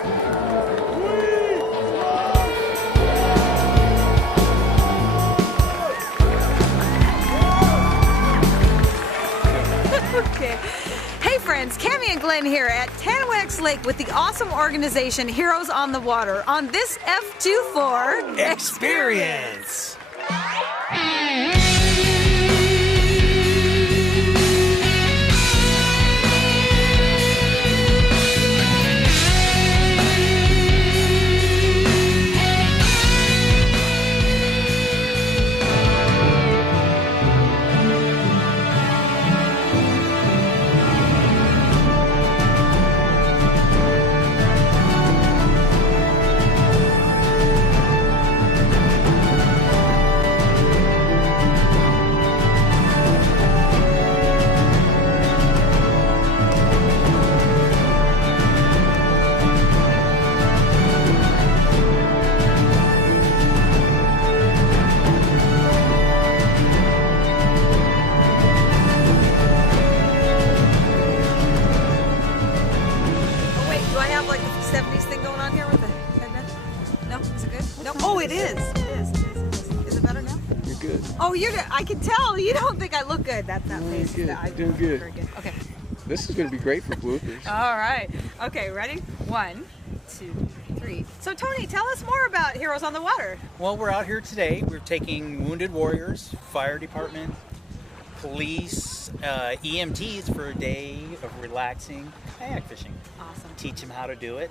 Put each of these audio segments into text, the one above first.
Okay. Hey friends, Cami and Glen here at Tanwax Lake with the awesome organization Heroes on the Water on this F24 Experience. It is. Is it better now? You're good. Oh, you're good. I can tell. You don't think I look good. That's that face. You're good. Doing good. Very good. Okay. This is going to be great for bloopers. All right. Okay, ready? 1, 2, 3. So, Tony, tell us more about Heroes on the Water. Well, we're out here today. We're taking wounded warriors, fire department, police, EMTs for a day of relaxing kayak fishing. Awesome. Teach them how to do it.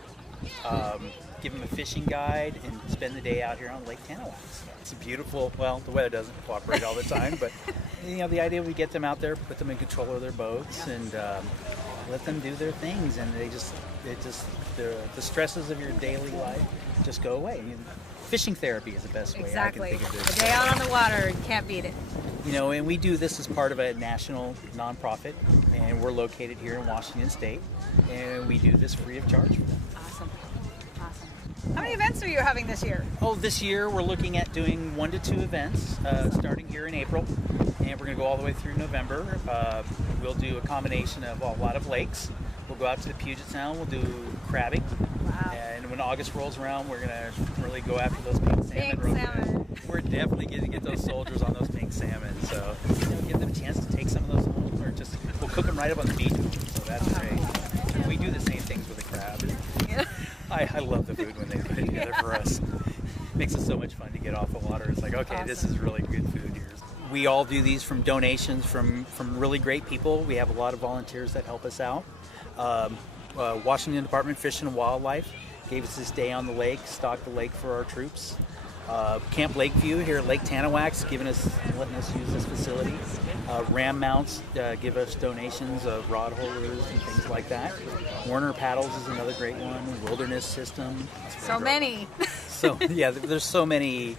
Give them a fishing guide and spend the day out here on Lake Tanwax. It's a beautiful, well, the weather doesn't cooperate all the time, but you know, the idea we get them out there, put them in control of their boats, and let them do their things, and the stresses of your daily life just go away. Fishing therapy is the best way I can think of this. A day out on the water, you can't beat it. You know, and we do this as part of a national nonprofit, and we're located here in Washington State, and we do this free of charge for them. Awesome. How many events are you having this year? Oh, this year we're looking at doing 1 to 2 events, starting here in April, and we're going to go all the way through November. We'll do a combination of a lot of lakes. We'll go out to the Puget Sound, we'll do crabbing. Wow. And when August rolls around, we're going to really go after those pink salmon. We're definitely going to get those soldiers on those pink salmon. So give them a chance to take some of those home, or just we'll cook them right up on the beach. So that's great. We do the same things with the crab. Yeah. I love the food when they put it together for us. Makes it so much fun to get off the water. It's like, okay, awesome. This is really good food here. We all do these from donations from really great people. We have a lot of volunteers that help us out. Washington Department of Fish and Wildlife gave us this day on the lake, stocked the lake for our troops. Camp Lakeview here at Lake Tanwax letting us use this facility. Ram Mounts give us donations of rod holders and things like that. Warner Paddles is another great one. Wilderness System. So many. So yeah, there's so many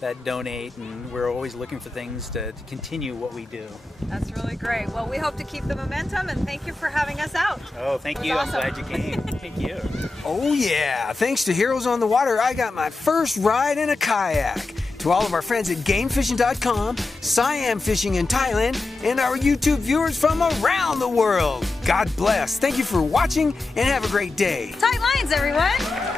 that donate, and we're always looking for things to continue what we do. That's really great. Well, we hope to keep the momentum, and thank you for having us out. Oh, thank you. Awesome. I'm glad you came. Thank you. Oh yeah, thanks to Heroes on the Water, I got my first ride in a kayak. To all of our friends at GameFishing.com, Siam Fishing in Thailand, and our YouTube viewers from around the world, God bless. Thank you for watching, and have a great day. Tight lines, everyone.